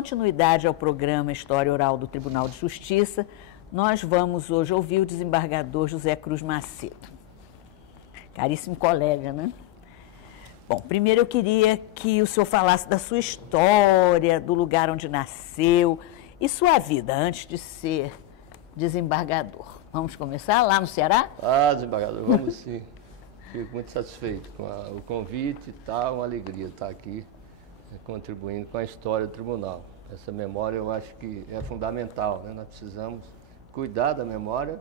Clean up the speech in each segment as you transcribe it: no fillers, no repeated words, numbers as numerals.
continuidade ao programa História Oral do Tribunal de Justiça, nós vamos hoje ouvir o desembargador José Cruz Macedo. Caríssimo colega, né? Bom, primeiro eu queria que o senhor falasse da sua história, do lugar onde nasceu e sua vida antes de ser desembargador. Vamos começar lá no Ceará? Desembargador, vamos sim. Fico muito satisfeito com o convite e tal, uma alegria estar aqui contribuindo com a história do tribunal. Essa memória eu acho que é fundamental, né? Nós precisamos cuidar da memória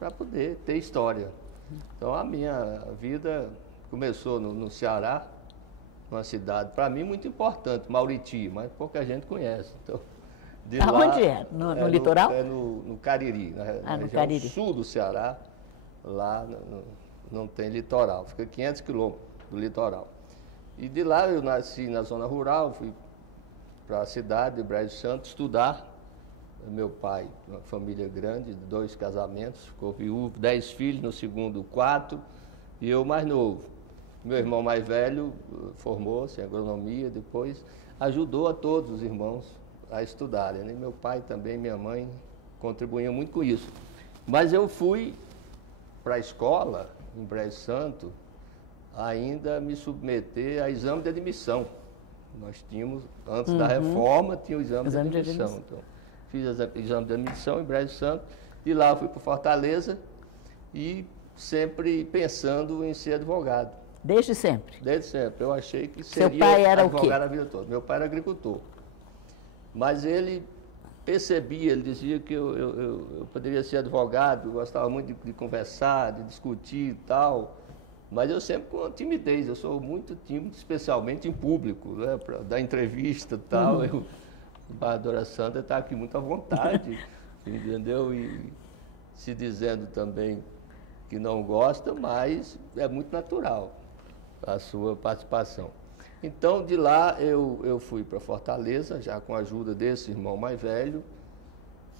para poder ter história. Então a minha vida começou no Ceará, numa cidade, para mim, muito importante, Mauriti, mas pouca gente conhece. Então, de lá, onde é? No litoral? No Cariri, na no região Cariri. Sul do Ceará, lá não tem litoral, fica 500 quilômetros do litoral. E de lá eu nasci na zona rural, fui para a cidade de Brejo Santo estudar. Meu pai, uma família grande, 2 casamentos, ficou viúvo, 10 filhos, no segundo 4, e eu mais novo. Meu irmão mais velho formou-se em agronomia, depois ajudou a todos os irmãos a estudarem, né? Meu pai também, minha mãe contribuíam muito com isso. Mas eu fui para a escola, em Brejo Santo, ainda me submeter a exame de admissão. Nós tínhamos, antes da reforma, tinha o exame de admissão. Então, fiz o exame de admissão em Brejo Santo, e lá fui para Fortaleza, e sempre pensando em ser advogado. Desde sempre? Desde sempre. Eu achei que seria Seu pai era advogado a vida toda. Meu pai era agricultor. Mas ele percebia, ele dizia que eu poderia ser advogado, eu gostava muito de conversar, de discutir e tal, mas eu sempre com timidez, eu sou muito tímido, especialmente em público, né, para dar entrevista e tal. A embaixadora Sandra está aqui muito à vontade, entendeu? E se dizendo também que não gosta, mas é muito natural a sua participação. Então, de lá, eu fui para Fortaleza, já com a ajuda desse irmão mais velho,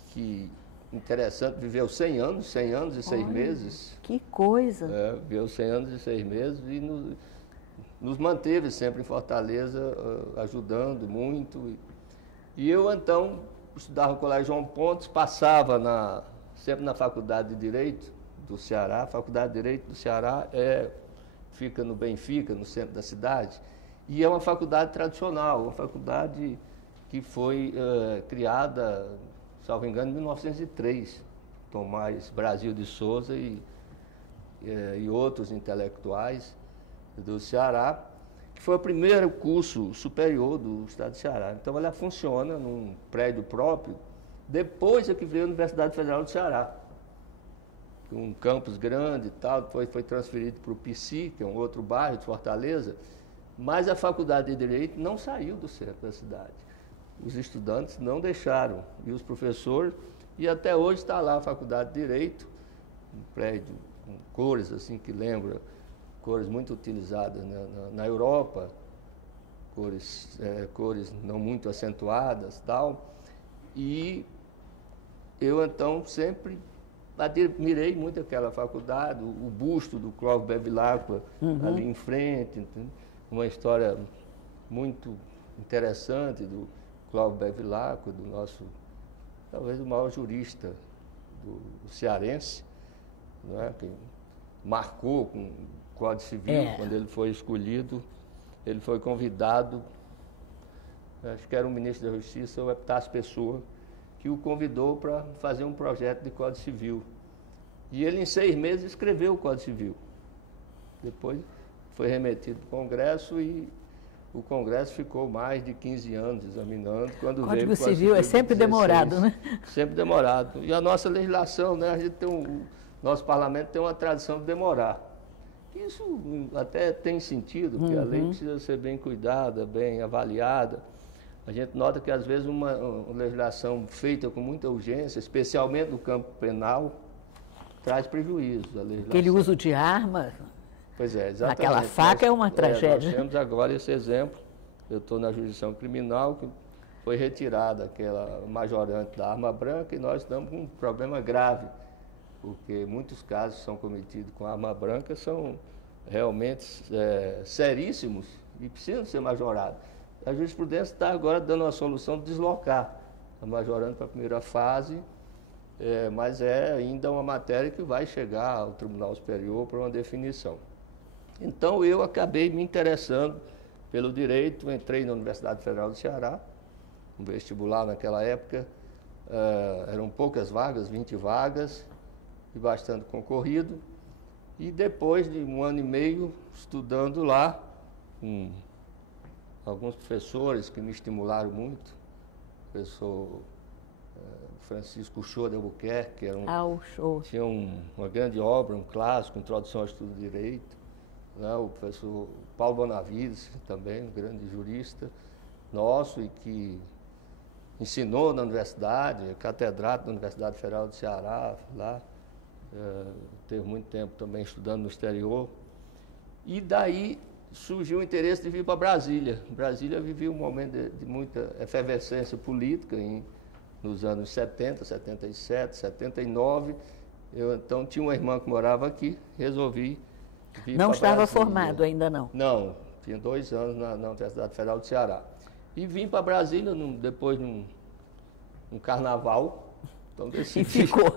que, interessante, viveu 100 anos e 6 meses. Que coisa! Viveu 100 anos e 6 meses e nos manteve sempre em Fortaleza, ajudando muito. E eu, então, estudava no Colégio João Pontes, passava sempre na Faculdade de Direito do Ceará. A Faculdade de Direito do Ceará fica no Benfica, no centro da cidade. E é uma faculdade tradicional, uma faculdade que foi criada, salvo engano, em 1903. Tomás Brasil de Souza e outros intelectuais do Ceará, que foi o primeiro curso superior do estado do Ceará. Então ela funciona num prédio próprio, depois é que veio a Universidade Federal do Ceará. Um campus grande e tal, depois foi transferido para o Pici, que é um outro bairro de Fortaleza. Mas a Faculdade de Direito não saiu do centro da cidade. Os estudantes não deixaram, e os professores, e até hoje está lá a Faculdade de Direito, um prédio com cores assim que lembra, cores muito utilizadas na Europa, cores não muito acentuadas, tal. E eu então sempre admirei muito aquela faculdade, o busto do Clóvis Bevilacqua ali em frente, entendeu? Uma história muito interessante do Clóvis Bevilacqua, do nosso, talvez o maior jurista do cearense, né, que marcou com o Código Civil. Quando ele foi escolhido, ele foi convidado, acho que era o ministro da Justiça, o Epitácio Pessoa, que o convidou para fazer um projeto de Código Civil. E ele, em 6 meses, escreveu o Código Civil. Depois foi remetido para o Congresso e o Congresso ficou mais de 15 anos examinando. Quando veio Código Civil é sempre 16, demorado, né? Sempre demorado. E a nossa legislação, né, a gente nosso parlamento tem uma tradição de demorar. Isso até tem sentido, porque a lei precisa ser bem cuidada, bem avaliada. A gente nota que, às vezes, uma legislação feita com muita urgência, especialmente no campo penal, traz prejuízo à legislação. Aquele uso de arma, pois é, exatamente. aquela faca é uma tragédia. Nós temos agora esse exemplo. Eu estou na jurisdição criminal, que foi retirada aquela majorante da arma branca, e nós estamos com um problema grave, porque muitos casos são cometidos com arma branca, são realmente seríssimos e precisam ser majorados. A jurisprudência está agora dando uma solução de deslocar a majorando para a primeira fase, mas é ainda uma matéria que vai chegar ao Tribunal Superior para uma definição. Então eu acabei me interessando pelo direito, entrei na Universidade Federal do Ceará, um vestibular naquela época, eram poucas vagas, 20 vagas, e bastante concorrido. E depois de 1 ano e meio estudando lá, com alguns professores que me estimularam muito, o professor Francisco Uchoa de Albuquerque, que era tinha uma grande obra, um clássico, Introdução ao Estudo do Direito, né? O professor Paulo Bonavides, também um grande jurista nosso e que ensinou na universidade, catedrático da Universidade Federal do Ceará, lá, teve muito tempo também estudando no exterior. E daí surgiu o interesse de vir para Brasília. Brasília vivia um momento de muita efervescência política nos anos 70, 77, 79. Eu então tinha uma irmã que morava aqui, resolvi vir Não para estava Brasília. formado ainda não? Não, tinha 2 anos na Universidade Federal do Ceará. E vim para Brasília depois de um carnaval. Então decidi, e ficou.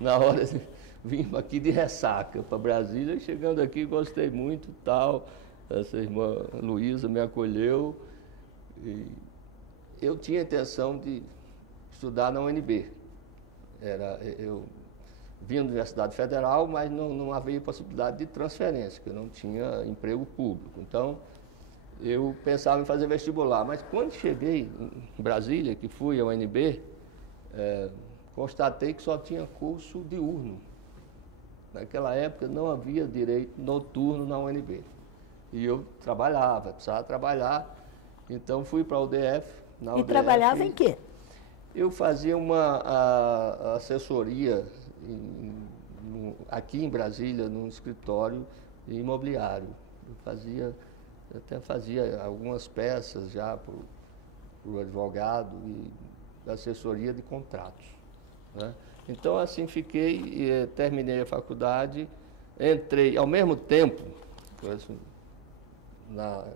na hora de vim aqui de ressaca para Brasília, chegando aqui gostei muito tal. Essa irmã Luísa me acolheu. E eu tinha a intenção de estudar na UNB. Eu vim da Universidade Federal, mas não havia possibilidade de transferência, porque eu não tinha emprego público. Então, eu pensava em fazer vestibular. Mas quando cheguei em Brasília, que fui à UNB, constatei que só tinha curso diurno. Naquela época não havia direito noturno na UNB. E eu precisava trabalhar. Então fui para a UDF. E trabalhava em quê? Eu fazia uma assessoria aqui em Brasília, num escritório imobiliário. Até fazia algumas peças já para o advogado e assessoria de contratos, né? Então, assim, fiquei, terminei a faculdade, entrei, ao mesmo tempo,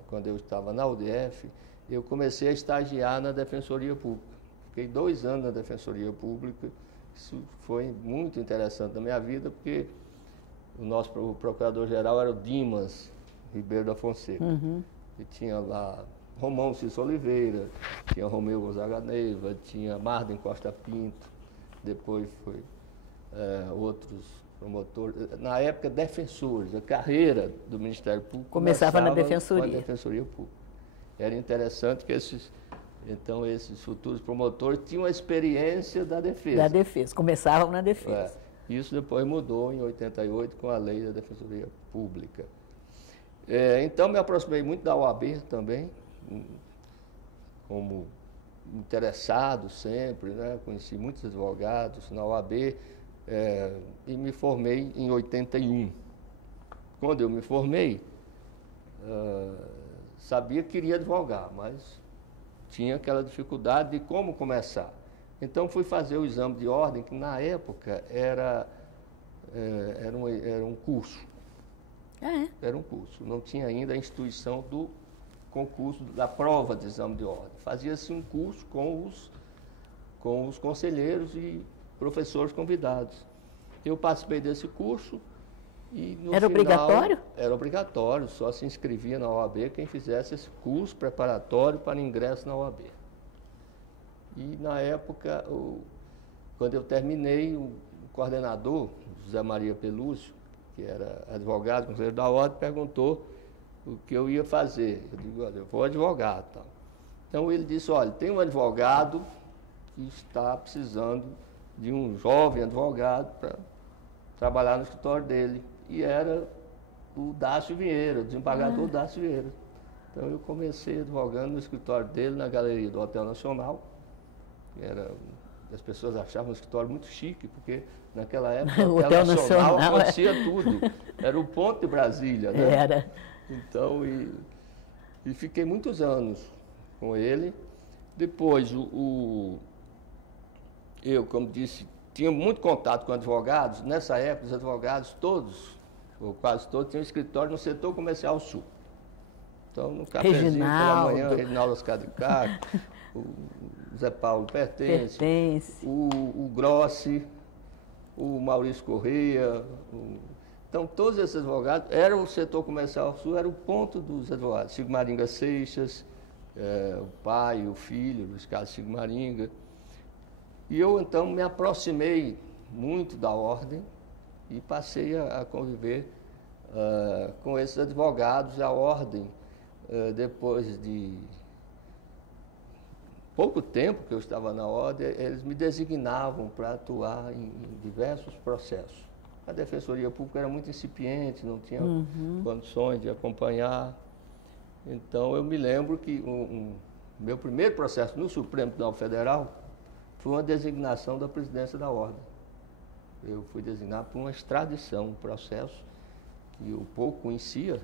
quando eu estava na UDF, eu comecei a estagiar na Defensoria Pública. Fiquei 2 anos na Defensoria Pública, isso foi muito interessante na minha vida, porque o procurador-geral era o Dimas Ribeiro da Fonseca. Uhum. E tinha lá Romão Cício Oliveira, tinha Romeu Gonzaga Neiva, tinha Marden Costa Pinto, depois foi outros promotores, na época defensores, a carreira do Ministério Público começava na Defensoria. Com a Defensoria Pública. Era interessante que esses futuros promotores tinham a experiência da defesa. Da defesa, começavam na defesa. Isso depois mudou em 88 com a lei da Defensoria Pública. Então me aproximei muito da OAB também, como interessado sempre, né? Conheci muitos advogados na OAB e me formei em 81. Quando eu me formei, sabia que queria advogar, mas tinha aquela dificuldade de como começar. Então fui fazer o exame de ordem, que na época era um curso. Era um curso, não tinha ainda a instituição do concurso da prova de exame de ordem. Fazia-se um curso com os conselheiros e professores convidados. Eu participei desse curso e no Era final, obrigatório? Era obrigatório, só se inscrevia na OAB quem fizesse esse curso preparatório para ingresso na OAB. E na época, quando eu terminei, o coordenador, José Maria Pelúcio, que era advogado, conselheiro da ordem, perguntou o que eu ia fazer. Eu digo, olha, eu vou advogar. Tal. Então ele disse, olha, tem um advogado que está precisando de um jovem advogado para trabalhar no escritório dele. E era o Dácio Vieira, o desembargador Dácio Vieira. Então eu comecei advogando no escritório dele, na galeria do Hotel Nacional. As pessoas achavam o escritório muito chique, porque naquela época o Hotel Nacional acontecia tudo. Era o ponto de Brasília, né? Era. Então, e fiquei muitos anos com ele. Depois, eu, como disse, tinha muito contato com advogados. Nessa época, os advogados todos, ou quase todos, tinham escritório no setor comercial sul. Então, no cafezinho pela manhã, Reginaldo Oscar de Castro, o Zé Paulo Pertence. O Grossi, o Maurício Corrêa. Então, todos esses advogados, era o setor comercial sul, era o ponto dos advogados. Sigmaringa Seixas, o pai, o filho, Luiz Carlos Sigmaringa. E eu, então, me aproximei muito da ordem e passei a conviver com esses advogados. A ordem, depois de pouco tempo que eu estava na ordem, eles me designavam para atuar em diversos processos. A Defensoria Pública era muito incipiente, não tinha condições de acompanhar. Então, eu me lembro que meu primeiro processo no Supremo Tribunal Federal foi uma designação da presidência da ordem. Eu fui designado por uma extradição, um processo que eu pouco conhecia.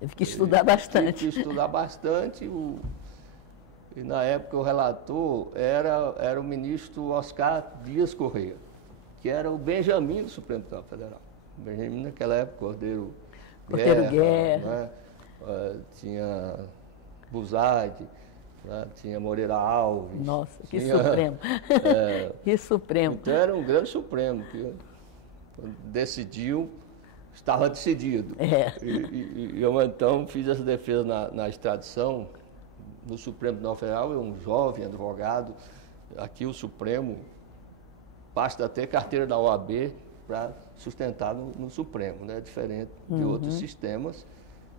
Teve que estudar bastante. Tive que estudar bastante. E na época o relator era o ministro Oscar Dias Corrêa, que era o Benjamin do Supremo Tribunal Federal. O Benjamin naquela época, Cordeiro Guerra. Né? Tinha Buzaide, né? Tinha Moreira Alves. Nossa, que Supremo. Que Supremo. Então era um grande Supremo, que decidiu, estava decidido. E eu então fiz essa defesa na extradição no Supremo Tribunal Federal. Eu, um jovem advogado, aqui o Supremo, basta ter carteira da OAB para sustentar no Supremo, né? Diferente de outros sistemas,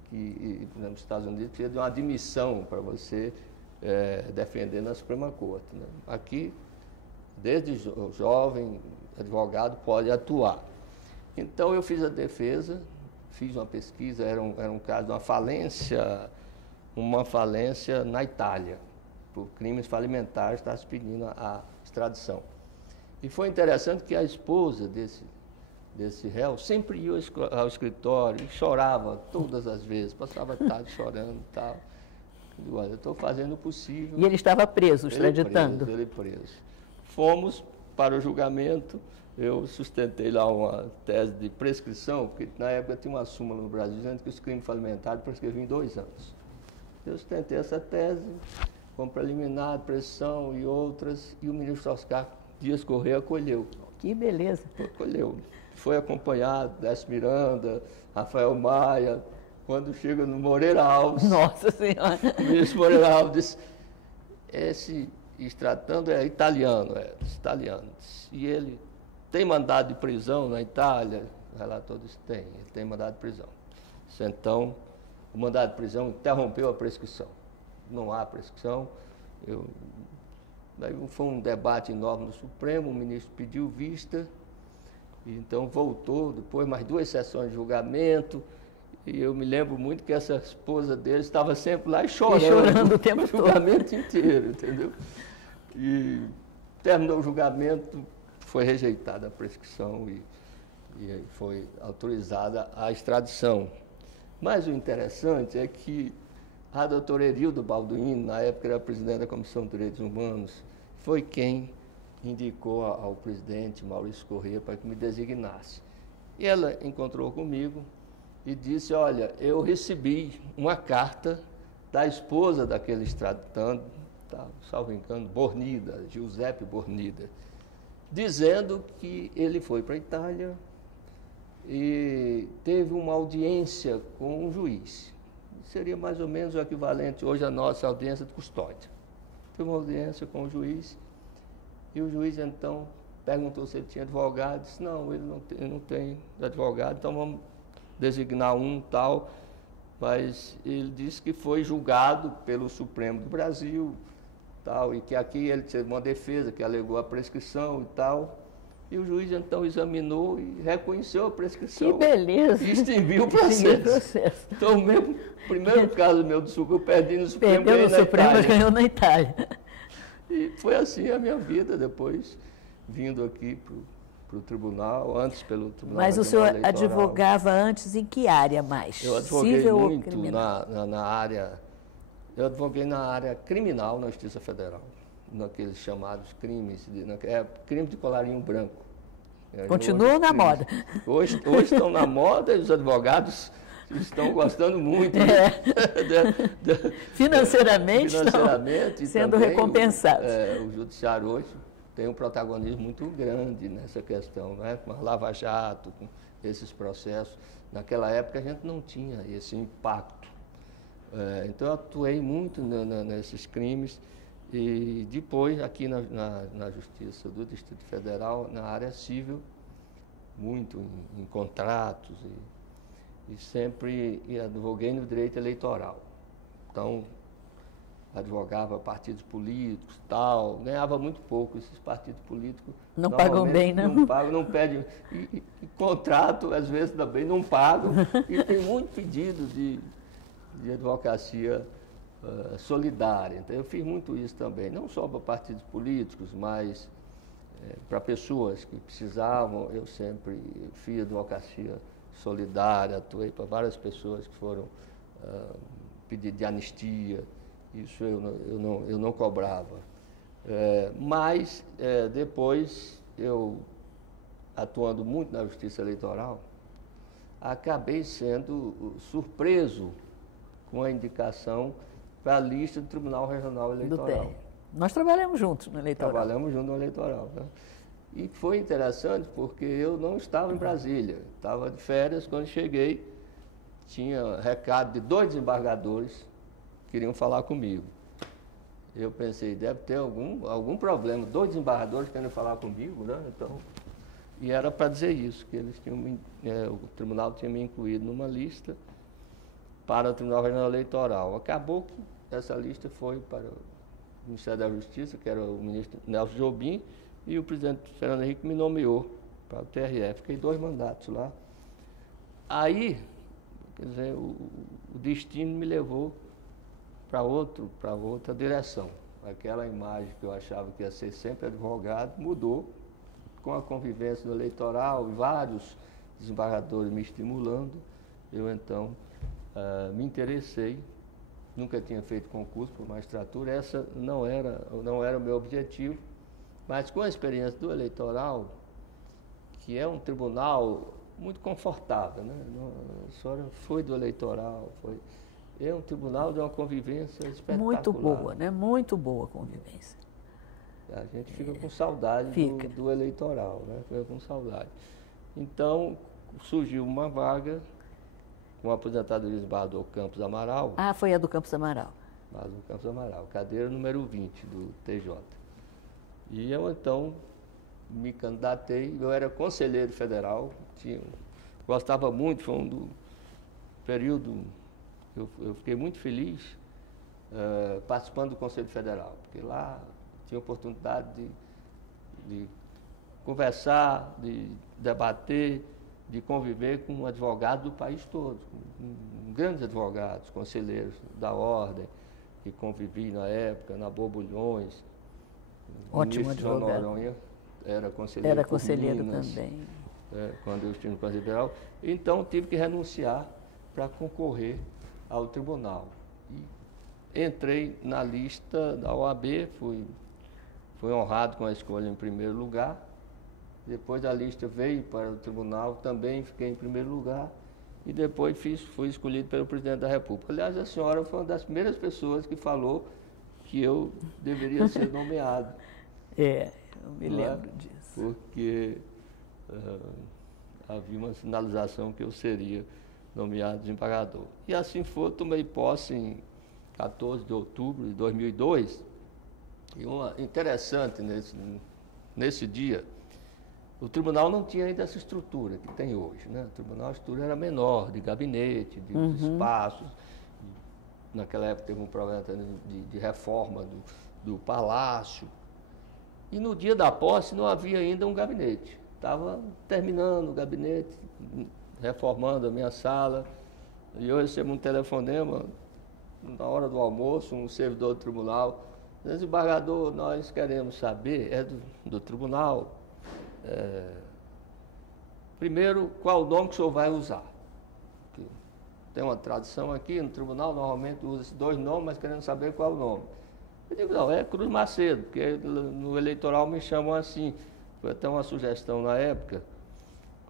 que, por exemplo, nos Estados Unidos, precisa de uma admissão para você defender na Suprema Corte. Né? Aqui, desde jovem, advogado pode atuar. Então, eu fiz a defesa, fiz uma pesquisa, era um caso de uma falência na Itália, por crimes falimentares, estava se pedindo a extradição. E foi interessante que a esposa desse réu sempre ia ao escritório e chorava todas as vezes, passava a tarde chorando e tal. Eu digo, olha, eu estou fazendo o possível. E ele estava preso, extraditando? Ele preso. Fomos para o julgamento, eu sustentei lá uma tese de prescrição, porque na época tinha uma súmula no Brasil dizendo que os crimes falimentares prescreviam em 2 anos. Eu sustentei essa tese, com preliminar, pressão e outras, e o ministro Oscar Dias Corrêa acolheu. Que beleza. Acolheu. Foi acompanhado, Décio Miranda, Rafael Maia. Quando chega no Moreira Alves... Nossa Senhora! O ministro Moreira Alves disse, esse extratando é italiano, italiano. E ele tem mandado de prisão na Itália? O relator disse, ele tem mandado de prisão. Então, o mandado de prisão interrompeu a prescrição. Não há prescrição. Daí foi um debate enorme no Supremo, o ministro pediu vista, e então voltou, depois mais 2 sessões de julgamento, e eu me lembro muito que essa esposa dele estava sempre lá e chorando o tempo todo. O julgamento inteiro, entendeu? E terminou o julgamento, foi rejeitada a prescrição e foi autorizada a extradição. Mas o interessante é que a doutora Erilda Balduino, na época era presidente da Comissão de Direitos Humanos, foi quem indicou ao presidente Maurício Corrêa para que me designasse. E ela encontrou comigo e disse, olha, eu recebi uma carta da esposa daquele extraditando, salvo engano, Bornida, Giuseppe Bornida, dizendo que ele foi para a Itália e teve uma audiência com um juiz. Seria mais ou menos o equivalente hoje à nossa audiência de custódia. Teve uma audiência com o juiz e o juiz então perguntou se ele tinha advogado. Disse, não, ele não tem advogado, então vamos designar um tal. Mas ele disse que foi julgado pelo Supremo do Brasil, tal, e que aqui ele teve uma defesa que alegou a prescrição e tal. E o juiz então examinou e reconheceu a prescrição. Que beleza! E extinguiu o processo. Então, o primeiro caso meu do Supremo, eu perdi no Supremo, perdeu no Supremo, ganhou na Itália. E foi assim a minha vida, depois vindo aqui para o tribunal, antes pelo Tribunal Mas o senhor Eleitoral. advogava antes em que área mais? Eu advoguei Civil ou muito criminal? na área... Eu advoguei na área criminal na Justiça Federal, naqueles chamados crimes, crime de colarinho branco. Continuam na moda. Hoje estão na moda e os advogados estão gostando muito. Financeiramente sendo também, recompensados. O judiciário hoje tem um protagonismo muito grande nessa questão, né? Com a Lava Jato, com esses processos. Naquela época a gente não tinha esse impacto. Então eu atuei muito nesses crimes e depois aqui na Justiça do Distrito Federal, na área civil, muito em contratos e sempre advoguei no direito eleitoral. Então, advogava partidos políticos, tal, ganhava muito pouco. Esses partidos políticos não pagam bem, não? Não pagam, não pedem. E contrato, às vezes, também não pagam. E tem muito pedido de advocacia solidária. Então, eu fiz muito isso também, não só para partidos políticos, mas para pessoas que precisavam. Eu sempre fiz advocacia solidária, atuei para várias pessoas que foram pedir de anistia. Isso eu não cobrava. Mas, depois, eu, atuando muito na Justiça Eleitoral, acabei sendo surpreso com a indicação para a lista do Tribunal Regional Eleitoral. Nós trabalhamos juntos no Eleitoral. Trabalhamos juntos no Eleitoral, né? E foi interessante porque eu não estava em Brasília, estava de férias. Quando cheguei, tinha recado de 2 desembargadores que queriam falar comigo. Eu pensei, deve ter algum problema, 2 desembargadores querendo falar comigo, né? Então, e era para dizer isso, que eles tinham o tribunal tinha me incluído numa lista para o Tribunal Regional Eleitoral. Acabou que essa lista foi para o Ministério da Justiça, que era o ministro Nelson Jobim, e o presidente Fernando Henrique me nomeou para o TRE. Fiquei 2 mandatos lá. Aí, quer dizer, o destino me levou para outra direção. Aquela imagem que eu achava que ia ser sempre advogado mudou com a convivência do eleitoral e vários desembargadores me estimulando. Eu então me interessei. Nunca tinha feito concurso por magistratura. Essa não era o meu objetivo. Mas com a experiência do eleitoral, que é um tribunal muito confortável, né? A senhora foi do eleitoral, é um tribunal de uma convivência espetacular. Muito boa, né? Muito boa convivência. A gente fica com saudade do eleitoral, né? Fica com saudade. Então, surgiu uma vaga com a aposentadoria do desembargador Campos Amaral. Ah, foi a do Campos Amaral. A do Campos Amaral, cadeira número 20 do TJ. E eu, então, me candidatei. Eu era conselheiro federal, gostava muito, foi um período, eu fiquei muito feliz participando do Conselho Federal, porque lá tinha oportunidade de conversar, de debater, de conviver com advogados do país todo, com grandes advogados, conselheiros da ordem, que convivi na época, na Borbulhões. Ótimo advogado. Noronha era conselheiro. Era conselheiro Minas, também. Quando eu estive no Conselho Federal. Então, tive que renunciar para concorrer ao tribunal. E entrei na lista da OAB, fui honrado com a escolha em primeiro lugar. Depois a lista veio para o tribunal, também fiquei em primeiro lugar. E depois fui escolhido pelo presidente da República. Aliás, a senhora foi uma das primeiras pessoas que falou que eu deveria ser nomeado. Eu me lembro disso. Porque havia uma sinalização que eu seria nomeado desembargador. E assim foi, tomei posse em 14 de outubro de 2002. E interessante nesse dia, o tribunal não tinha ainda essa estrutura que tem hoje, né? O tribunal, a estrutura era menor, de gabinete, de espaços. Naquela época teve um problema de reforma do palácio. E no dia da posse não havia ainda um gabinete. Estava terminando o gabinete, reformando a minha sala. E eu recebo um telefonema, na hora do almoço, um servidor do tribunal. Desembargador, nós queremos saber, do tribunal, primeiro, qual o nome que o senhor vai usar? Tem uma tradição aqui no tribunal, normalmente usa esses 2 nomes, mas querendo saber qual o nome. Eu digo, não, é Cruz Macedo, porque no eleitoral me chamam assim. Foi até uma sugestão na época,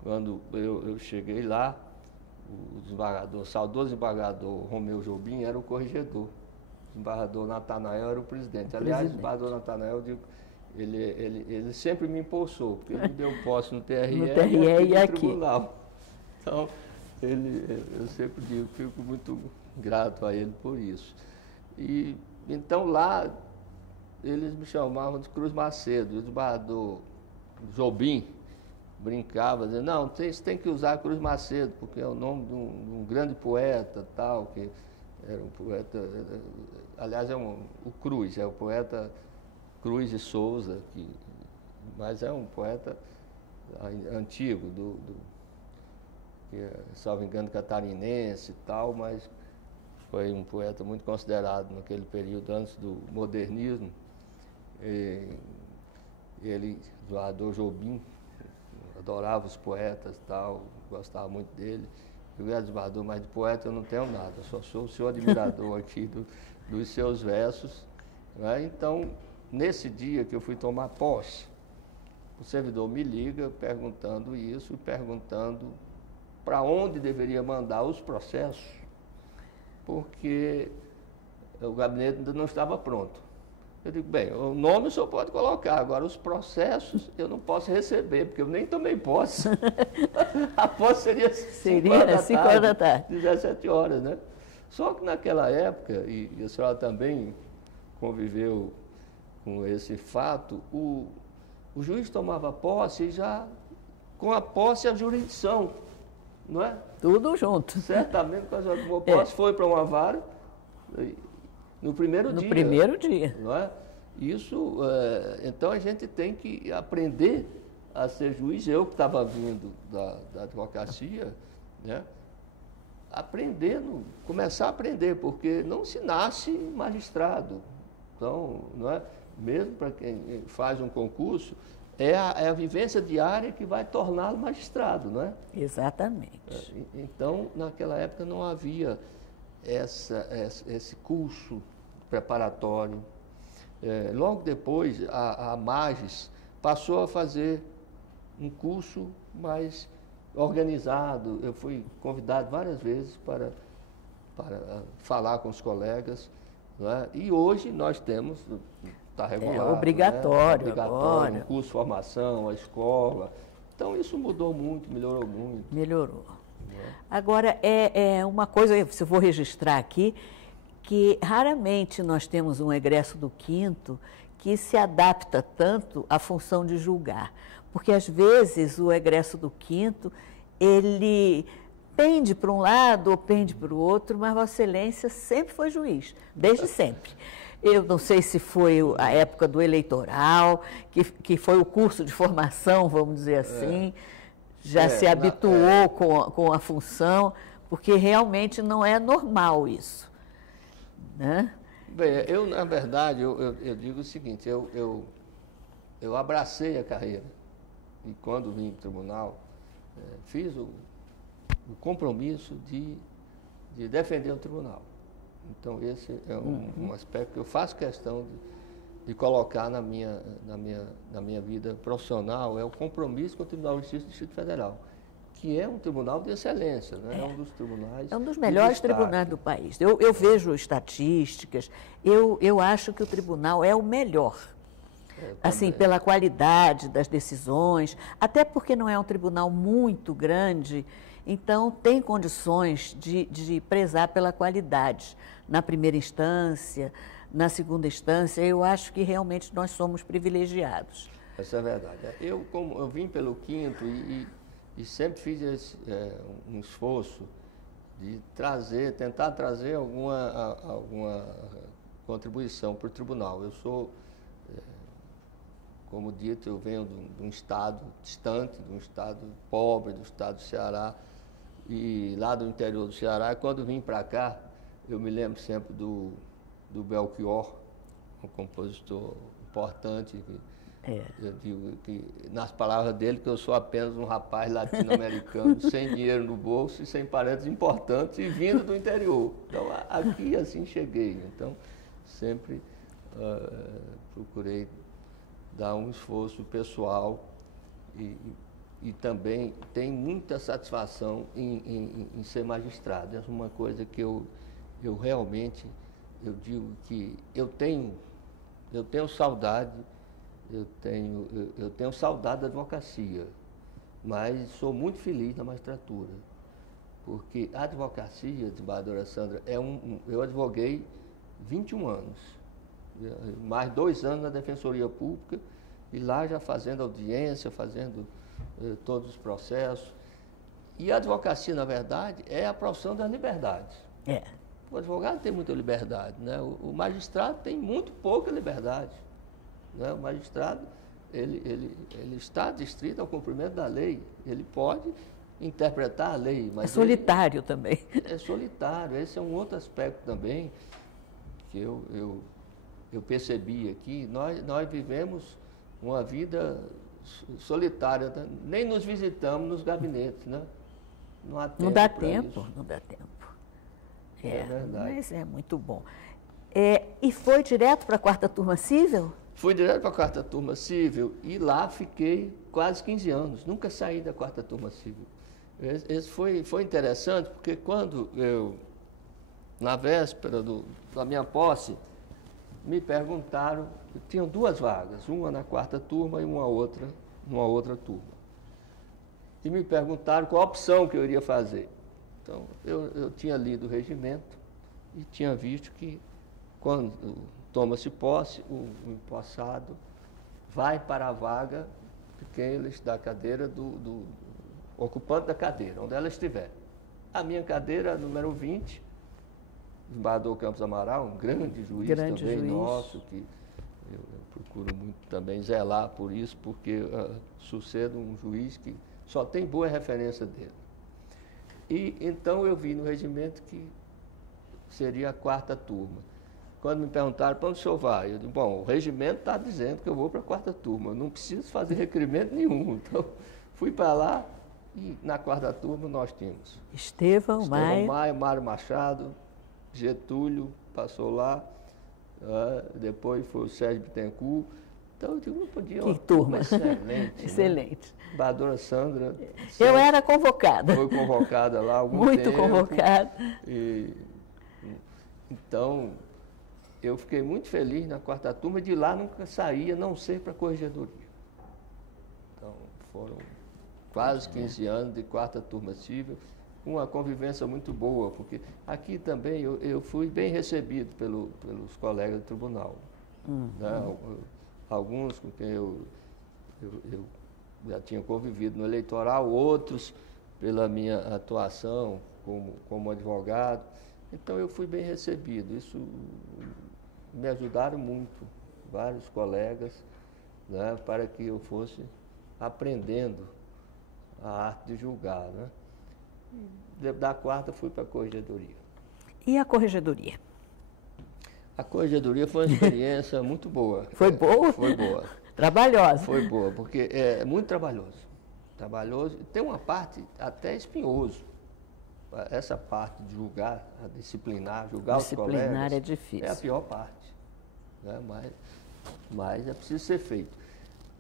quando eu cheguei lá, o desembargador, o saudoso desembargador Romeu Jobim era o corregedor. O desembargador Natanael era o presidente. Aliás, o desembargador Natanael, ele sempre me impulsou, porque ele me deu posse no TRE, no TRE e aqui. Tribunal. Então, eu sempre digo, fico muito grato a ele por isso. E então lá eles me chamavam de Cruz Macedo. O desembargador Jobim brincava, dizendo, não, você tem que usar Cruz Macedo, porque é o nome de um grande poeta, tal, que era um poeta, aliás, o Cruz, é o poeta Cruz de Souza, mas é um poeta antigo, que, salvo engano, catarinense e tal, mas foi um poeta muito considerado naquele período antes do modernismo. Ele, Eduardo Jobim, adorava os poetas e tal, gostava muito dele. Eu era desembargador, mas de poeta eu não tenho nada, eu só sou o seu admirador aqui dos seus versos. Né? Então, nesse dia que eu fui tomar posse, o servidor me liga perguntando isso, perguntando para onde deveria mandar os processos, porque o gabinete ainda não estava pronto. Eu digo, bem, o nome o senhor pode colocar, agora os processos eu não posso receber, porque eu nem tomei posse. A posse seria 5 horas da tarde, 17 horas, né? Só que naquela época, e a senhora também conviveu com esse fato, o juiz tomava posse e já, com a posse, a jurisdição, não é? Tudo junto. Certamente, quando a senhora tomou posse, foi para uma vara, no primeiro dia. No primeiro dia. Não é? Isso, então a gente tem que aprender a ser juiz. Eu que estava vindo da advocacia, né? Começar a aprender, porque não se nasce magistrado. Então, não é? Mesmo para quem faz um concurso, é a vivência diária que vai torná-lo magistrado, não é? Exatamente. Então, naquela época não havia esse curso preparatório. Logo depois, a Magis passou a fazer um curso mais organizado. Eu fui convidado várias vezes para falar com os colegas, não é? E hoje nós temos, está regulado. É obrigatório, né? agora. Um curso de formação, a escola. Então, isso mudou muito, melhorou muito. Melhorou. Agora, é uma coisa, eu vou registrar aqui, que raramente nós temos um egresso do quinto que se adapta tanto à função de julgar. Porque, às vezes, o egresso do quinto, ele pende para um lado ou pende para o outro, mas Vossa Excelência sempre foi juiz, desde sempre. Eu não sei se foi a época do eleitoral, que foi o curso de formação, vamos dizer assim, já se habituou com a função, porque realmente não é normal isso. Né? Bem, eu, na verdade, eu digo o seguinte, eu abracei a carreira e quando vim para o tribunal, fiz o compromisso de defender o tribunal. Então, esse é um aspecto que eu faço questão de colocar na minha vida profissional, é o compromisso com o Tribunal de Justiça do Distrito Federal, que é um tribunal de excelência, né? É um dos tribunais. É um dos melhores tribunais do país. Eu vejo estatísticas, eu acho que o tribunal é o melhor. Assim, pela qualidade das decisões, até porque não é um tribunal muito grande, então tem condições de prezar pela qualidade. Na primeira instância, na segunda instância, eu acho que realmente nós somos privilegiados. Essa é a verdade. Eu vim pelo quinto e sempre fiz um esforço de tentar trazer alguma contribuição para o tribunal. Eu sou, como dito, eu venho de um estado distante, de um estado pobre, do estado do Ceará, e lá do interior do Ceará. E quando vim para cá, eu me lembro sempre do Belchior, um compositor importante. Eu digo que, nas palavras dele, que eu sou apenas um rapaz latino-americano, sem dinheiro no bolso e sem parentes importantes e vindo do interior. Então, aqui assim cheguei. Então, sempre procurei dar um esforço pessoal e e também tenho muita satisfação em ser magistrado. É uma coisa que eu realmente, eu digo que eu tenho saudade, eu tenho saudade da advocacia, mas sou muito feliz na magistratura, porque a advocacia, desembargadora Sandra, eu advoguei 21 anos, mais 2 anos na Defensoria Pública, e lá já fazendo audiência, fazendo todos os processos. E a advocacia, na verdade, é a profissão das liberdades. O advogado tem muita liberdade, né? O magistrado tem muito pouca liberdade, né? O magistrado, ele está adstrito ao cumprimento da lei. Ele pode interpretar a lei, mas é solitário também. É solitário. Esse é um outro aspecto também que eu percebi aqui. Nós vivemos uma vida solitária, né? Nem nos visitamos nos gabinetes, né? Não há tempo. Não dá tempo, não dá tempo. É verdade. Mas é muito bom. E foi direto para a 4ª Turma Civil? Fui direto para a 4ª Turma Civil e lá fiquei quase 15 anos. Nunca saí da 4ª Turma Civil. Esse foi interessante, porque quando na véspera da minha posse, me perguntaram, tinham 2 vagas, uma na 4ª Turma e uma outra numa outra turma. E me perguntaram qual a opção que eu iria fazer. Então, eu tinha lido o regimento e tinha visto que quando toma-se posse, o empossado vai para a vaga de quem lhes dá a cadeira do ocupante da cadeira, onde ela estiver. A minha cadeira, número 20, desembargador Campos Amaral, um grande juiz também nosso, que eu procuro muito também zelar por isso, porque sucedo um juiz que só tem boa referência dele. E então eu vi no regimento que seria a 4ª Turma. Quando me perguntaram para onde o senhor vai, eu disse, bom, o regimento está dizendo que eu vou para a 4ª Turma, não preciso fazer requerimento nenhum. Então, fui para lá e na 4ª Turma nós tínhamos Estevão Maia, Mário Machado, Getúlio passou lá, depois foi o Sérgio Bittencourt. Então, eu digo, não podia. Que turma excelente. Excelente. Né? Embaixadora Sandra. Eu era convocada. Foi convocada lá há algum Muito tempo. Muito convocada. Então, eu fiquei muito feliz na 4ª Turma, de lá nunca saía, a não ser para a corregedoria. Então, foram quase 15 anos de 4ª Turma Civil, uma convivência muito boa, porque aqui também eu fui bem recebido pelos colegas do tribunal. Né? Alguns com quem eu já tinha convivido no eleitoral, outros pela minha atuação como advogado. Então, eu fui bem recebido. Isso me ajudaram muito, vários colegas, né, para que eu fosse aprendendo a arte de julgar. Né? Da 4ª, fui para a corregedoria. E a corregedoria? A corregedoria foi uma experiência muito boa. Foi boa? Foi boa. Trabalhosa? Foi boa, porque é muito trabalhoso. Trabalhoso. Tem uma parte até espinhoso. Essa parte de julgar, a disciplinar, julgar os colegas. Disciplinar é difícil. É a pior parte. Né? Mas é preciso ser feito.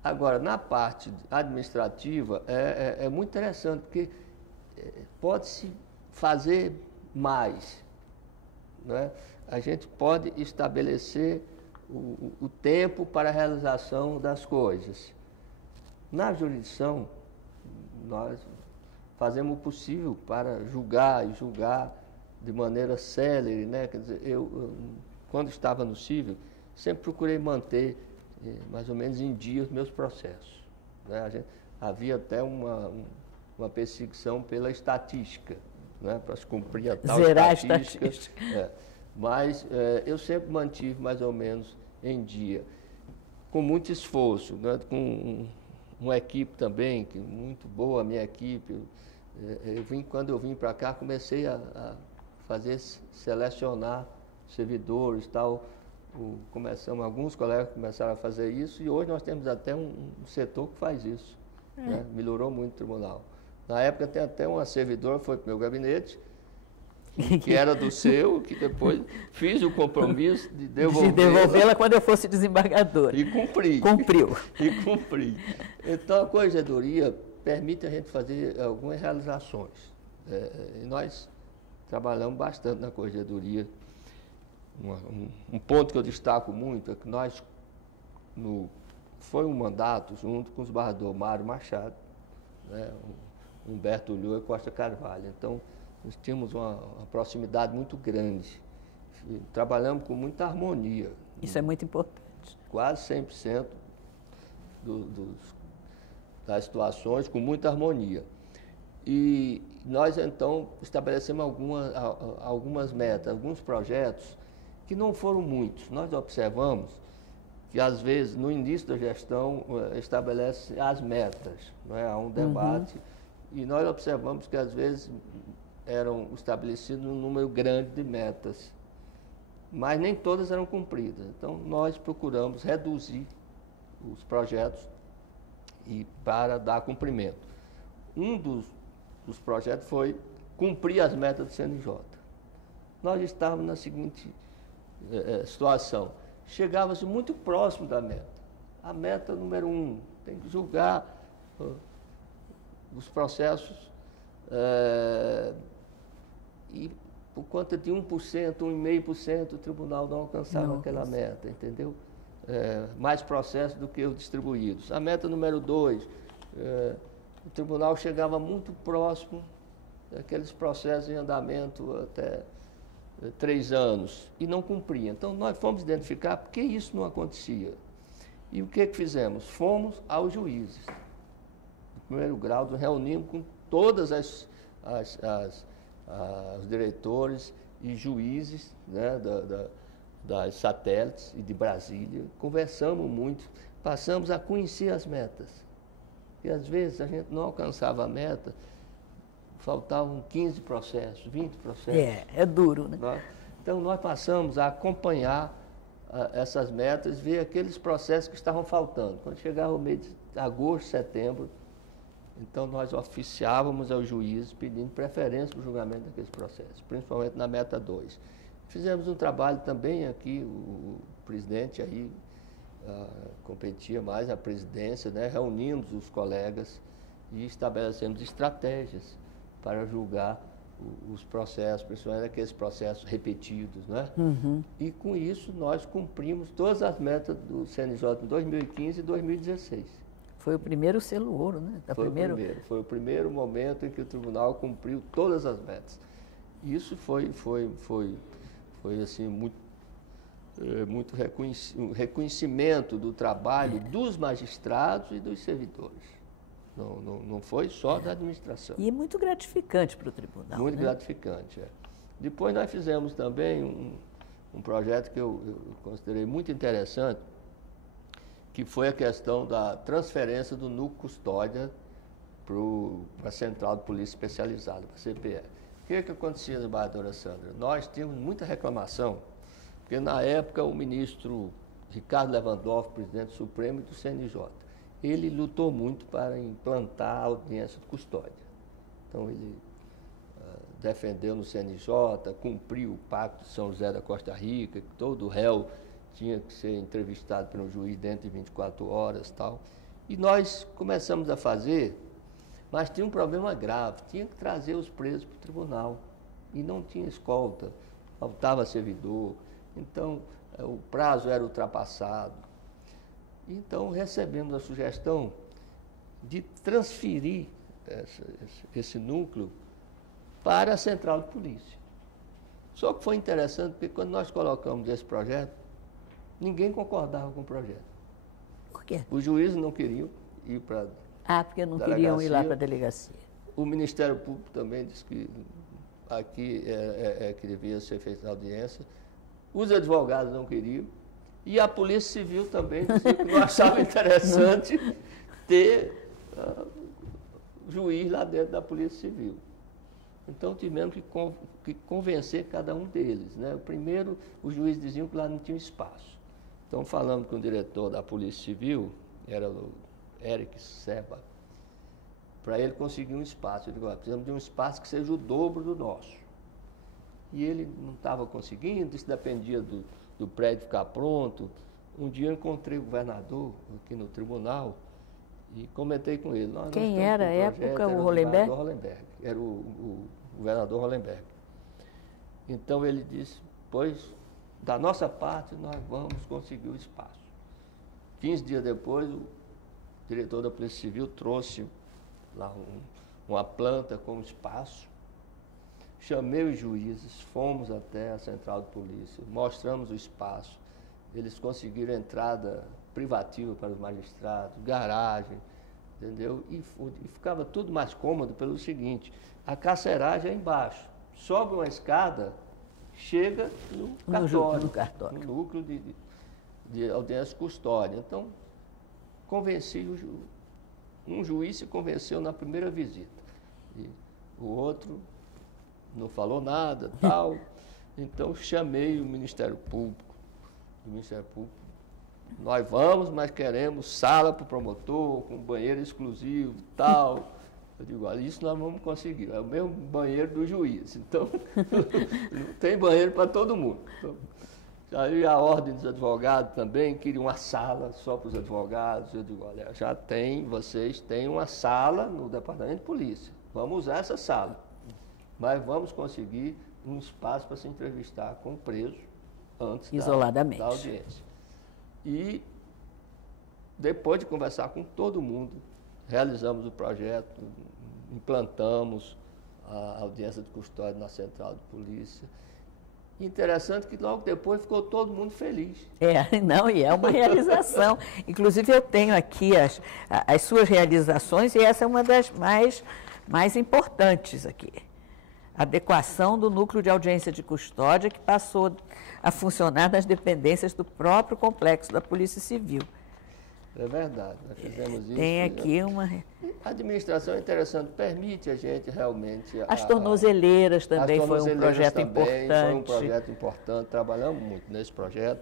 Agora, na parte administrativa, é muito interessante, porque pode-se fazer mais. Né? A gente pode estabelecer o tempo para a realização das coisas. Na jurisdição, nós fazemos o possível para julgar de maneira célere, né? Quer dizer, eu quando estava no civil, sempre procurei manter mais ou menos em dia os meus processos. Né? Havia até uma perseguição pela estatística, né? Para se cumprir a tal zerar estatística. A estatística. Mas eu sempre mantive mais ou menos em dia, com muito esforço, né? Com uma equipe também, que muito boa a minha equipe. Quando eu vim para cá, comecei a selecionar servidores, tal. Alguns colegas começaram a fazer isso e hoje nós temos até um setor que faz isso. Né? Melhorou muito o tribunal. Na época tem até uma servidora, foi para o meu gabinete, que era do seu, que depois fiz o compromisso de devolvê-la quando eu fosse desembargadora. E cumpri. Cumpriu. E cumpri. Então, a corregedoria permite a gente fazer algumas realizações. E nós trabalhamos bastante na corregedoria. Um ponto que eu destaco muito é que nós, foi um mandato junto com os barradores Mário Machado, né, Humberto Ulloa e Costa Carvalho. Então, nós tínhamos uma proximidade muito grande. Trabalhamos com muita harmonia. Isso é muito importante. Quase 100% das situações com muita harmonia. E nós, então, estabelecemos algumas metas, alguns projetos que não foram muitos. Nós observamos que, às vezes, no início da gestão, estabelece as metas, não é? Há um debate, e nós observamos que, às vezes, eram estabelecidos um número grande de metas, mas nem todas eram cumpridas. Então, nós procuramos reduzir os projetos para dar cumprimento. Um dos projetos foi cumprir as metas do CNJ. Nós estávamos na seguinte situação: chegava-se muito próximo da meta. A meta número 1, tem que julgar os processos e por conta de 1%, 1,5%, o tribunal não alcançava aquela meta, entendeu? Mais processos do que os distribuídos. A meta número 2, o tribunal chegava muito próximo daqueles processos em andamento até 3 anos e não cumpria. Então, nós fomos identificar por que isso não acontecia. E o que fizemos? Fomos aos juízes. No primeiro grau, nos reunimos com todas os diretores e juízes, né, das satélites e de Brasília. Conversamos muito, passamos a conhecer as metas. E às vezes a gente não alcançava a meta, faltavam 15 processos, 20 processos. É duro, né? Então nós passamos a acompanhar essas metas, ver aqueles processos que estavam faltando. Quando chegava o mês de agosto, setembro, então nós oficiávamos aos juízes pedindo preferência para o julgamento daqueles processos, principalmente na meta 2. Fizemos um trabalho também aqui, o presidente aí competia mais a presidência, né? Reunimos os colegas e estabelecemos estratégias para julgar os processos, principalmente aqueles processos repetidos, né? E com isso nós cumprimos todas as metas do CNJ em 2015 e 2016. Foi o primeiro selo ouro, né? Foi o primeiro momento em que o tribunal cumpriu todas as metas. Isso foi assim, muito reconhecimento do trabalho dos magistrados e dos servidores. Não foi só da administração. E é muito gratificante para o tribunal. Muito gratificante, Depois nós fizemos também um projeto que eu considerei muito interessante, que foi a questão da transferência do núcleo custódia para a Central de Polícia Especializada, para a CPE. O que acontecia, desembargadora Sandra? Nós tínhamos muita reclamação, porque na época o ministro Ricardo Lewandowski, presidente supremo do CNJ, ele lutou muito para implantar a audiência de custódia. Então ele defendeu no CNJ, cumpriu o Pacto de São José da Costa Rica, que todo réu tinha que ser entrevistado por um juiz dentro de 24 horas e tal. E nós começamos a fazer, mas tinha um problema grave, tinha que trazer os presos para o tribunal. E não tinha escolta, faltava servidor, então o prazo era ultrapassado. Então recebemos a sugestão de transferir esse núcleo para a Central de Polícia. Só que foi interessante, porque quando nós colocamos esse projeto, ninguém concordava com o projeto. Por quê? Os juízes não queriam ir para a porque não queriam ir lá para a delegacia. O Ministério Público também disse que aqui que devia ser feita a audiência. Os advogados não queriam. E a Polícia Civil também disse que não achava interessante ter juiz lá dentro da Polícia Civil. Então tivemos que convencer cada um deles, né? Primeiro, os juízes diziam que lá não tinha espaço. Então, falando com o diretor da Polícia Civil, era o Eric Seba, para ele conseguir um espaço. Ele disse: precisamos de um espaço que seja o dobro do nosso. E ele não estava conseguindo, isso dependia do prédio ficar pronto. Um dia eu encontrei o governador aqui no tribunal E comentei com ele. Nós Quem era à época o Hollenberg? Era o governador Hollenberg. Então ele disse, pois, da nossa parte, nós vamos conseguir o espaço. 15 dias depois, o diretor da Polícia Civil trouxe lá uma planta com espaço. Chamei os juízes, fomos até a central de polícia, mostramos o espaço. Eles conseguiram entrada privativa para os magistrados, garagem, entendeu? E ficava tudo mais cômodo pelo seguinte, a carceragem é embaixo, sobe uma escada, chega no cartório, no núcleo de audiência custódia. Então, convenci um juiz se convenceu na primeira visita, e o outro não falou nada, tal. Então, chamei o Ministério Público. Nós vamos, mas queremos sala para o promotor, com banheiro exclusivo, tal. Eu digo, olha, isso nós vamos conseguir. É o mesmo banheiro do juiz. Então, não tem banheiro para todo mundo. Então, aí a ordem dos advogados também queria uma sala só para os advogados. Eu digo, olha, vocês têm uma sala no departamento de polícia. Vamos usar essa sala. Mas vamos conseguir um espaço para se entrevistar com o preso antes isoladamente da audiência. E depois de conversar com todo mundo, realizamos o projeto, implantamos a audiência de custódia na central de polícia. Interessante que logo depois ficou todo mundo feliz. E é uma realização. Inclusive eu tenho aqui as suas realizações e essa é uma das mais importantes aqui. Adequação do núcleo de audiência de custódia que passou a funcionar nas dependências do próprio complexo da Polícia Civil. É verdade, nós fizemos isso. Tem aqui uma... A administração é interessante, permite a gente realmente... As tornozeleiras também foi um projeto importante. Foi um projeto importante, trabalhamos muito nesse projeto,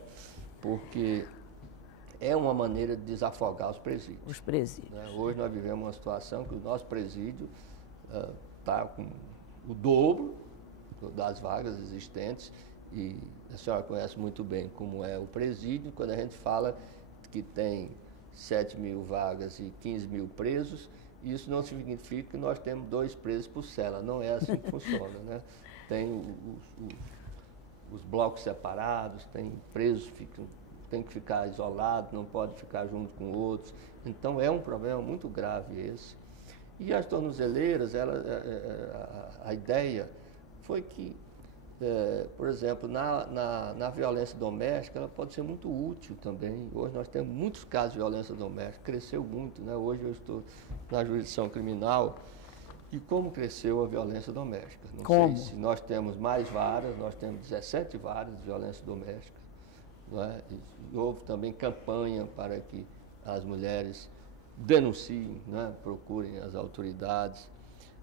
porque é uma maneira de desafogar os presídios. Os presídios. Né? Hoje nós vivemos uma situação que o nosso presídio está com o dobro das vagas existentes, e a senhora conhece muito bem como é o presídio, quando a gente fala que tem 7 mil vagas e 15 mil presos, isso não significa que nós temos 2 presos por cela, não é assim que funciona, né? Tem os blocos separados, tem presos que tem que ficar isolados, não pode ficar junto com outros, então é um problema muito grave esse. E as tornozeleiras, a ideia foi que, por exemplo, na violência doméstica, ela pode ser muito útil também. Hoje nós temos muitos casos de violência doméstica, cresceu muito, né? Hoje eu estou na jurisdição criminal, e como cresceu a violência doméstica? Não sei se nós temos mais varas, nós temos 17 varas de violência doméstica, não é? E houve também campanha para que as mulheres denunciem, né? Procurem as autoridades,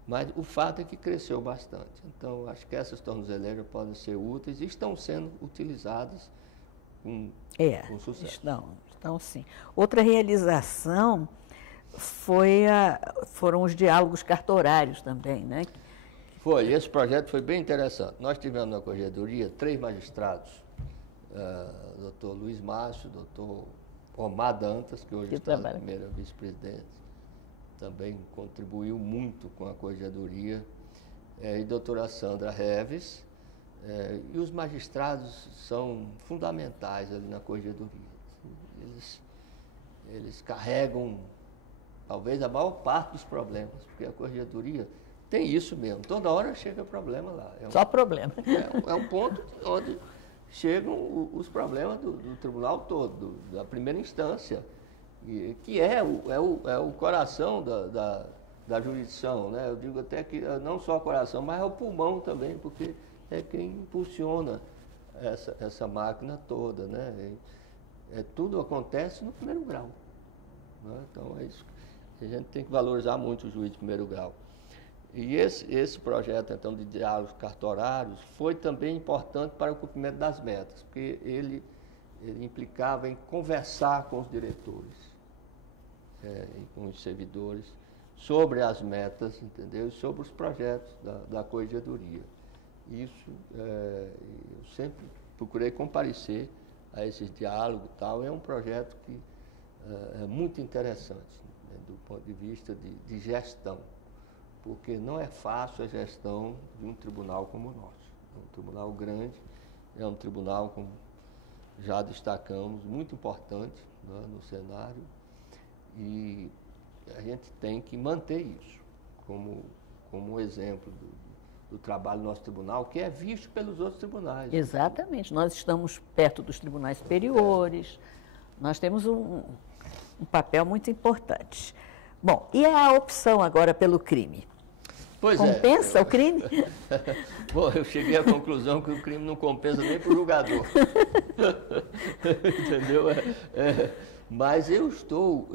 mas o fato é que cresceu bastante. Então, acho que essas tornozeleiras podem ser úteis e estão sendo utilizadas com sucesso. Estão sim. Outra realização foram os diálogos cartorários também, né? Esse projeto foi bem interessante. Nós tivemos na corregedoria 3 magistrados, doutor Luiz Márcio, doutor Omar Dantas, que hoje está na primeira vice-presidente, também contribuiu muito com a corregedoria, e doutora Sandra Reves, e os magistrados são fundamentais ali na corregedoria. Eles carregam, talvez, a maior parte dos problemas, porque a corregedoria tem isso mesmo, toda hora chega problema lá. Só problema. É um ponto onde chegam os problemas do tribunal todo, da primeira instância, que é o coração da jurisdição, né? Eu digo até que não só o coração, mas é o pulmão também, porque é quem impulsiona essa máquina toda, né? Tudo acontece no primeiro grau, né? Então é isso. A gente tem que valorizar muito o juiz de primeiro grau. E esse projeto, então, de diálogos cartorários foi também importante para o cumprimento das metas, porque ele implicava em conversar com os diretores e com os servidores sobre as metas, entendeu? E sobre os projetos da corregedoria. Isso, eu sempre procurei comparecer a esses diálogos e tal. É um projeto que é muito interessante. do ponto de vista de gestão, porque não é fácil a gestão de um tribunal como o nosso. É um tribunal grande, é um tribunal, como já destacamos, muito importante, né, no cenário, e a gente tem que manter isso como um exemplo do trabalho do nosso tribunal, que é visto pelos outros tribunais. Exatamente. Nós estamos perto dos tribunais superiores, nós temos um papel muito importante. Bom, e a opção agora pelo crime? Pois compensa o crime? Bom, eu cheguei à conclusão que o crime não compensa nem para o julgador. Entendeu? Mas eu estou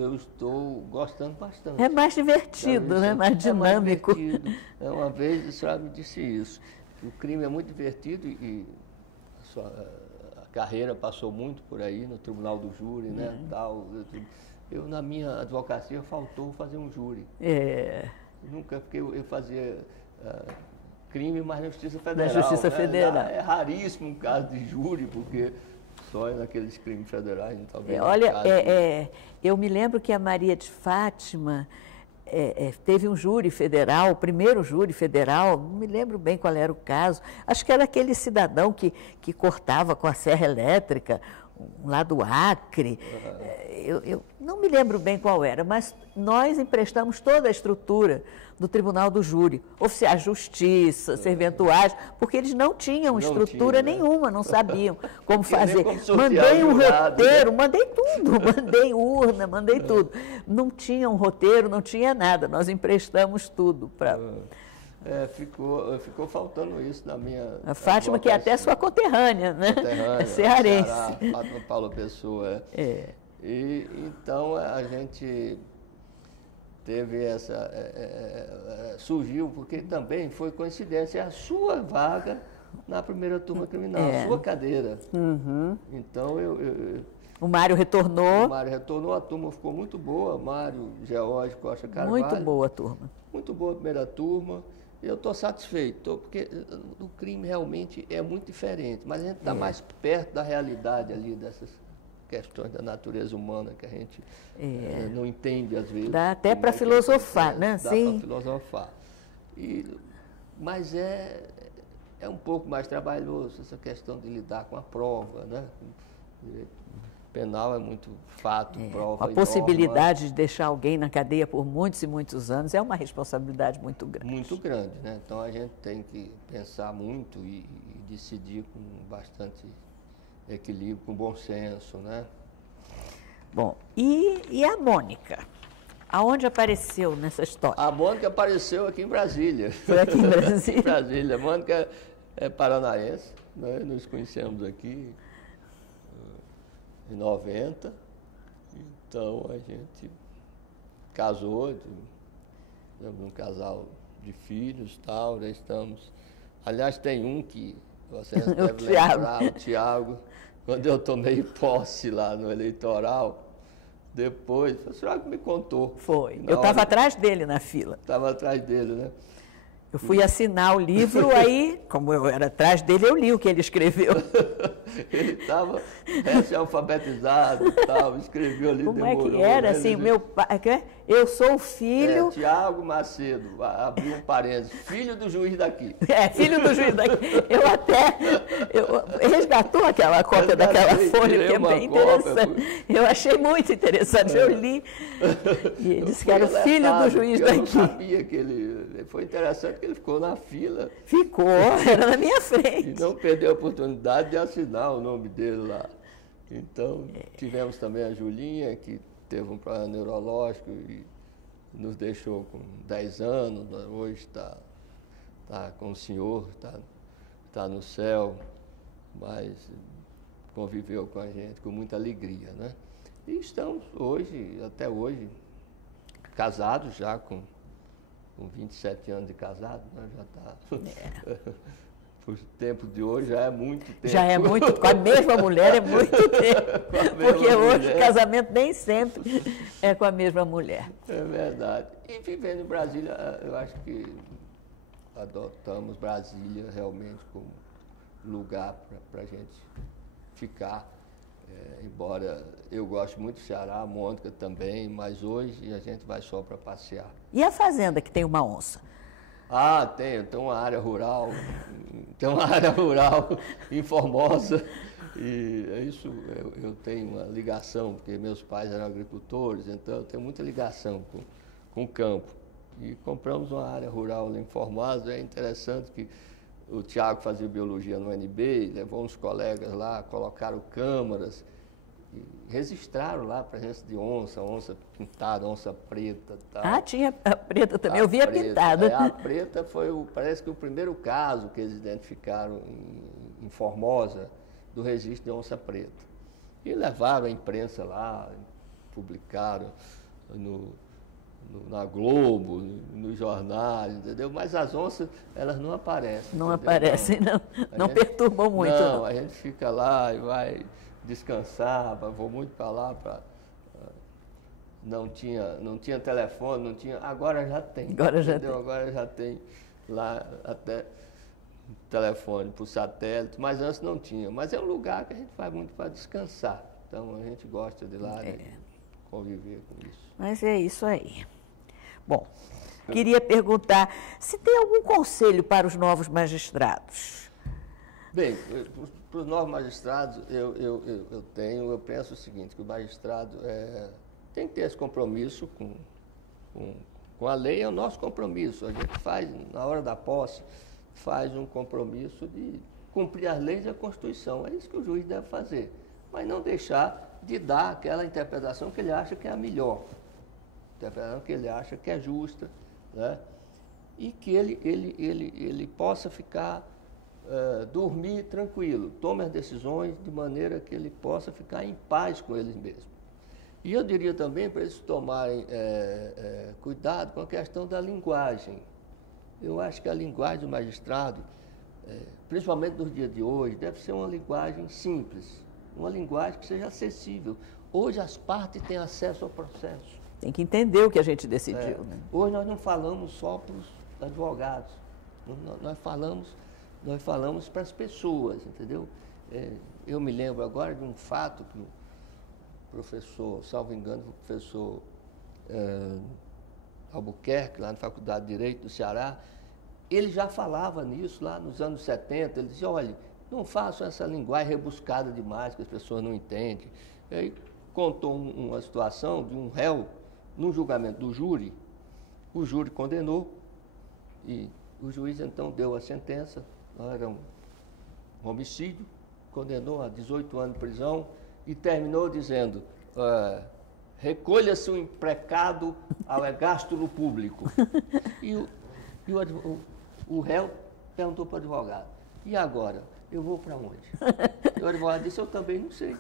gostando bastante. É mais divertido, né? Mais dinâmico. Mais divertido. Uma vez a senhora me disse isso, que o crime é muito divertido e a carreira passou muito por aí, no tribunal do júri, né? Tal. Eu, na minha advocacia, faltou fazer um júri. Nunca, porque eu fazia crime, mas na Justiça Federal. Na Justiça Federal. É raríssimo um caso de júri, porque só naqueles crimes federais. Talvez olha, eu me lembro que a Maria de Fátima teve um júri federal, o primeiro júri federal, não me lembro bem qual era o caso. Acho que era aquele cidadão que cortava com a serra elétrica, lá do Acre. Eu não me lembro bem qual era, mas nós emprestamos toda a estrutura do Tribunal do Júri, oficiais de justiça, serventuários, porque eles não tinham estrutura nenhuma, não sabiam como fazer. Mandei um roteiro, mandei tudo, mandei urna, mandei tudo. Não tinha um roteiro, não tinha nada, nós emprestamos tudo para... ficou faltando isso na minha... A Fátima, que é até sua conterrânea, né? Conterrânea, cearense. Fátima Paula Pessoa. E então a gente teve surgiu, porque também foi coincidência, a sua vaga na primeira turma criminal, a sua cadeira. Então o Mário retornou. O Mário retornou, a turma ficou muito boa, Mário, George, Costa Carvalho. Muito boa a turma. Muito boa a primeira turma. Eu estou satisfeito, porque o crime realmente é muito diferente, mas a gente está mais perto da realidade ali, dessas questões da natureza humana que a gente não entende às vezes. Dá até para filosofar, né? Dá para filosofar. Mas é um pouco mais trabalhoso essa questão de lidar com a prova, né? Penal é muito fato, prova. A possibilidade de deixar alguém na cadeia por muitos e muitos anos é uma responsabilidade muito grande. Muito grande, né? Então a gente tem que pensar muito e decidir com bastante equilíbrio, com bom senso, né? Bom, e a Mônica? Aonde apareceu nessa história? A Mônica apareceu aqui em Brasília. Foi aqui em Brasília? Em Brasília. A Mônica é paranaense, né? Nos conhecemos aqui em 90. Então a gente casou, temos um casal de filhos, tal, já estamos. Aliás, tem um que vocês devem lembrar, o Tiago, quando eu tomei posse lá no eleitoral, depois, a senhora que me contou. Foi. Eu estava atrás dele na fila. Estava atrás dele, né? Eu fui assinar o livro, aí, como eu era atrás dele, eu li o que ele escreveu. Ele estava recém-alfabetizado e tal, escreveu ali, como demorou. Como é que era, assim, meu pai, eu sou o filho... Tiago Macedo, abriu um parênteses, filho do juiz daqui. Filho do juiz daqui. Resgatou aquela cópia daquela folha, que é bem interessante. Eu achei muito interessante, eu li, e ele disse que era o filho do juiz daqui. Eu não sabia que ele... Foi interessante que ele ficou na fila. Ficou, era na minha frente. E não perdeu a oportunidade de assinar o nome dele lá. Então, tivemos também a Julinha, que teve um problema neurológico e nos deixou com 10 anos. Hoje está com o senhor, está no céu, mas conviveu com a gente com muita alegria, né? E estamos hoje, até hoje, casados já com 27 anos de casado, né? Já está. Por tempo de hoje já é muito tempo. Já é muito, com a mesma mulher é muito tempo. Porque hoje o casamento nem sempre é com a mesma mulher. É verdade. E vivendo em Brasília, eu acho que adotamos Brasília realmente como lugar para a gente ficar. Embora eu goste muito do Ceará, a Mônica também, mas hoje a gente vai só para passear. E a fazenda que tem uma onça? Ah, tem uma área rural, em Formosa, e isso eu tenho uma ligação, porque meus pais eram agricultores, então eu tenho muita ligação com o campo. E compramos uma área rural ali em Formosa. É interessante que o Tiago fazia biologia no UNB, levou uns colegas lá, colocaram câmaras, e registraram lá a presença de onça pintada, onça preta. Tal. Ah, tinha a preta também, eu vi a pintada. A preta foi, parece que o primeiro caso que eles identificaram em Formosa do registro de onça preta. E levaram a imprensa lá, publicaram na Globo, nos jornais, entendeu? Mas as onças, elas não aparecem. Não aparecem, não perturbam muito. Não, a gente fica lá e vai descansar, vou muito para lá, não tinha telefone, agora já tem. Agora já tem lá até telefone por satélite, mas antes não tinha. Mas é um lugar que a gente vai muito para descansar, então a gente gosta de ir lá de conviver com isso. Mas é isso aí. Bom, queria perguntar se tem algum conselho para os novos magistrados. Bem, para os novos magistrados, eu penso o seguinte, que o magistrado tem que ter esse compromisso com a lei, é o nosso compromisso. A gente faz, na hora da posse, faz um compromisso de cumprir as leis e a Constituição. É isso que o juiz deve fazer, mas não deixar de dar aquela interpretação que ele acha que é a melhor, interpretação que ele acha que é justa, né? E que ele possa ficar... dormir tranquilo, tome as decisões de maneira que ele possa ficar em paz com eles mesmos. E eu diria também para eles tomarem cuidado com a questão da linguagem. Eu acho que a linguagem do magistrado, principalmente nos dias de hoje, deve ser uma linguagem simples, uma linguagem que seja acessível. Hoje as partes têm acesso ao processo. Tem que entender o que a gente decidiu. Né? Hoje nós não falamos só para os advogados, nós falamos para as pessoas, entendeu? Eu me lembro agora de um fato que o professor, salvo engano, o professor Albuquerque, lá na Faculdade de Direito do Ceará, ele já falava nisso lá nos anos 70, ele dizia, olha, não façam essa linguagem rebuscada demais, que as pessoas não entendem. E aí contou uma situação de um réu, no julgamento do júri, o júri condenou, e o juiz então deu a sentença, era um homicídio, condenou a 18 anos de prisão e terminou dizendo, recolha-se o imprecado ao gástulo público. E o réu perguntou para o advogado, e agora? Eu vou para onde? E o advogado disse, eu também não sei,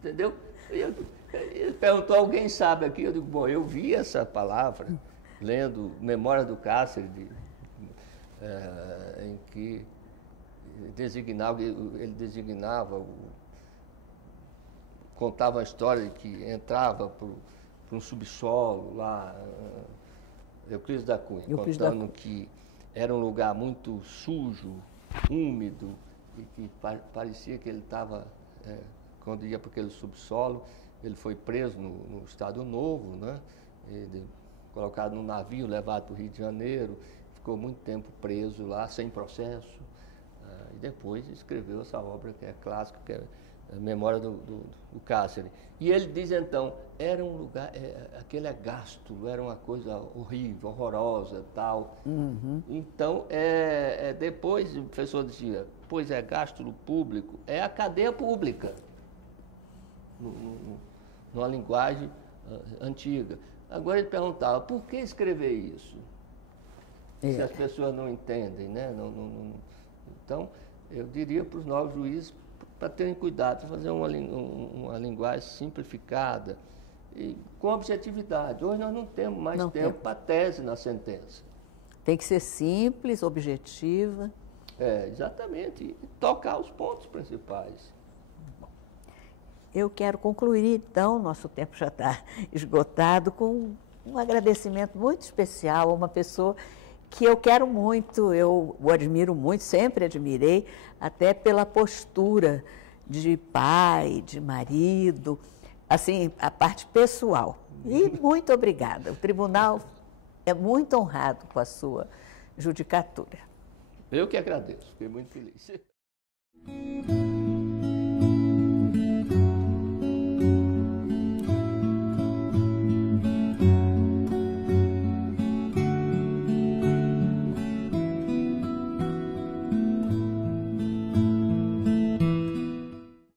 entendeu? Ele perguntou, alguém sabe aqui? Eu digo, bom, eu vi essa palavra, lendo Memória do Cárcere, em que ele designava, contava a história de que entrava por um subsolo lá, Euclides da Cunha, contando que era um lugar muito sujo, úmido, e que parecia que ele estava, quando ia para aquele subsolo, ele foi preso no Estado Novo, né? Ele, colocado num navio, levado para o Rio de Janeiro, ficou muito tempo preso lá, sem processo, e depois escreveu essa obra que é clássica, que é a Memória do Cárcere. E ele diz então, era um lugar, aquele é gástulo, era uma coisa horrível, horrorosa, tal. Uhum. Então, depois o professor dizia, pois é gástulo público, é a cadeia pública, numa linguagem antiga. Agora ele perguntava, por que escrever isso? Se as pessoas não entendem, né? Então, eu diria para os novos juízes para terem cuidado, fazer uma linguagem simplificada e com objetividade. Hoje nós não temos mais tempo para tese na sentença. Tem que ser simples, objetiva. Exatamente, e tocar os pontos principais. Eu quero concluir, então, nosso tempo já está esgotado, com um agradecimento muito especial a uma pessoa que eu quero muito, eu o admiro muito, sempre admirei, até pela postura de pai, de marido, assim, a parte pessoal. E muito obrigada. O tribunal é muito honrado com a sua judicatura. Eu que agradeço, fiquei muito feliz.